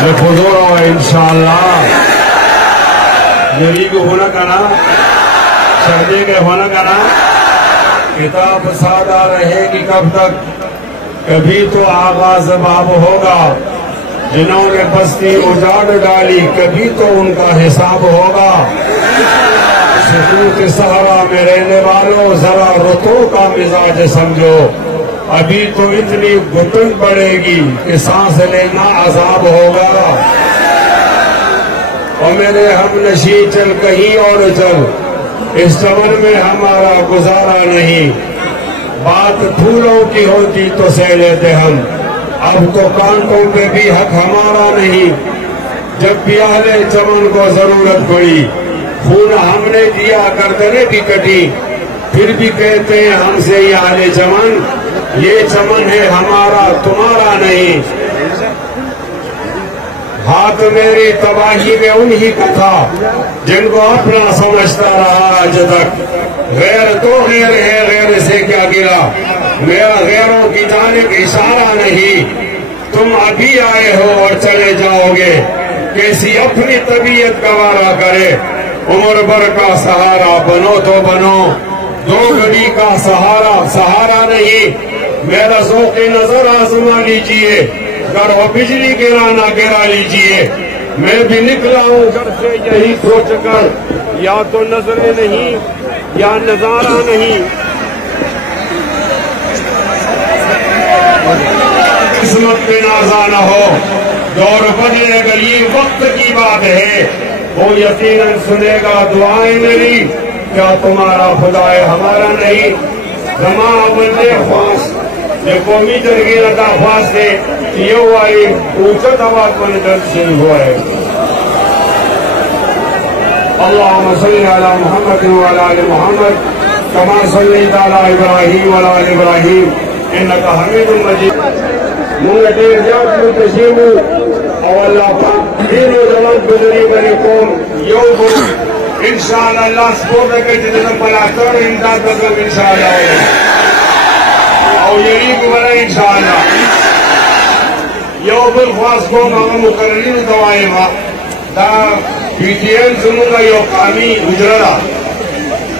لخضوع انشاءاللہ یہی کو ہونا کنا شہدے کے ہونا کنا کتاب سادہ رہے گی کب تک کبھی تو آغاز باب ہوگا جنہوں نے بستی اجاڑ ڈالی کبھی تو ان کا حساب ہوگا سکوت صحرا میں رہنے والوں ذرا رتوں کا مزاج سمجھو ابھی تو اتنی گھٹن پڑے گی کہ سانس لینا عذاب ہوگا اور میرے ہم نشی چل کہیں اور چل اس چمن میں ہمارا گزارا نہیں بات پھولوں کی ہوتی تو سہ لیتے ہم اب تو کانٹوں پہ بھی حق ہمارا نہیں جب بھی اہل چمن کو ضرورت پڑی خون ہم نے دیا گردنیں بھی کٹی پھر بھی کہتے ہیں ہم سے یہ اہل چمن یہ چمن ہے ہمارا تمہارا نہیں ہاتھ میری تباہی میں انہی کا تھا جن کو اپنا سمجھتا رہا آج تک غیر تو غیر ہے غیر سے کیا گرا میرا غیروں کی جانب اشارہ نہیں تم ابھی آئے ہو اور چلے جاؤ گے کیسی اپنی طبیعت گوارا کرے عمر بھر کا سہارا بنو تو بنو دو گھڑی کا سہارا نہیں میرا ذوق نظر آزما لیجئے گر وہ بجلی گرانا گرا لیجئے میں بھی نکلا ہوں گھر سے یہی سوچ کر یا تو نظریں نہیں یا نظارہ نہیں قسمت میں نازا نہ ہو دور بدلے گا یہ وقت کی بات ہے وہ یقیناً سنے گا دعائیں میری کیا تمہارا خدا ہے ہمارا نہیں زمان بندے خواص یہ قومی جرگی رکھا خواص ہے یہ ہوائی اوچت آواز میں درد سے ہوا ہے اللہم صلی علی محمد وعلی آل محمد کما صلیت علی ابراہیم وعلی آل ابراہیم انکا حمید مجید منگا دیر زیاد منتشیمو اور اللہ پاک دین و زمان گزری بنی قوم یوم انشاءاللہ اللہ سپورٹ ہے کہ جنہوں پلاستر امداد بزرگ انشاءاللہ اور یہی کو بنا انشاءاللہ یو بالخواست کو ماما مقررین دوائے ماں دا پی ٹی این سنونگا یو قامی گجرلا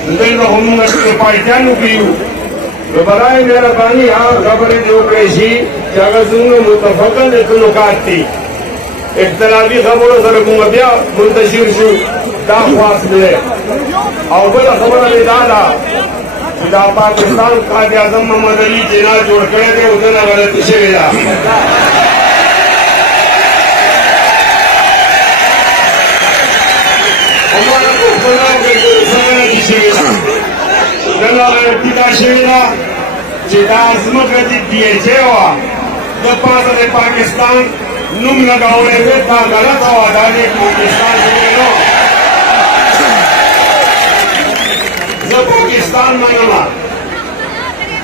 دل میں ہمونگا شکر پائیتیانو کیو تو برائے میرا بانی خبریں جو پیشی کہ اگر سنونگا متفقن اتنکات تھی اختلافی خبروں سرکونگا بیا منتشر شو دا خواست ملے اور بلا خبر میں دادا دا پاکستان قائد اعظم محمد علی جناح جوڑ کرے تھے اتنا غلط سے ملا ہمارا کو خدا کے سمجھ سے ملا غلطی دا شیلا جدا عظمت رتی دیئے چھے ہوا جب پاسا پاکستان نم لگاؤنے پہ تا غلط ہوا دانے پاکستان سے ملو پاکستان منما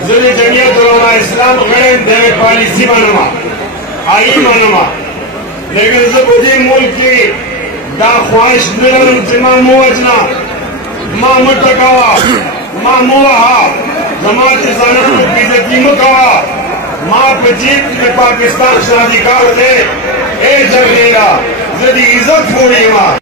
ذلی جمعیت علماء اسلام غیر دیوے پالیسی منما آئی منما لیکن زبودی ملک کی دا خواہش نلن جمع موجنا ما متکوا ما موہا جماعت زنان بیزتی مکوا ما پجیت میں پاکستان شادی کار دے اے جگلیرہ زدی عزت پوری ماں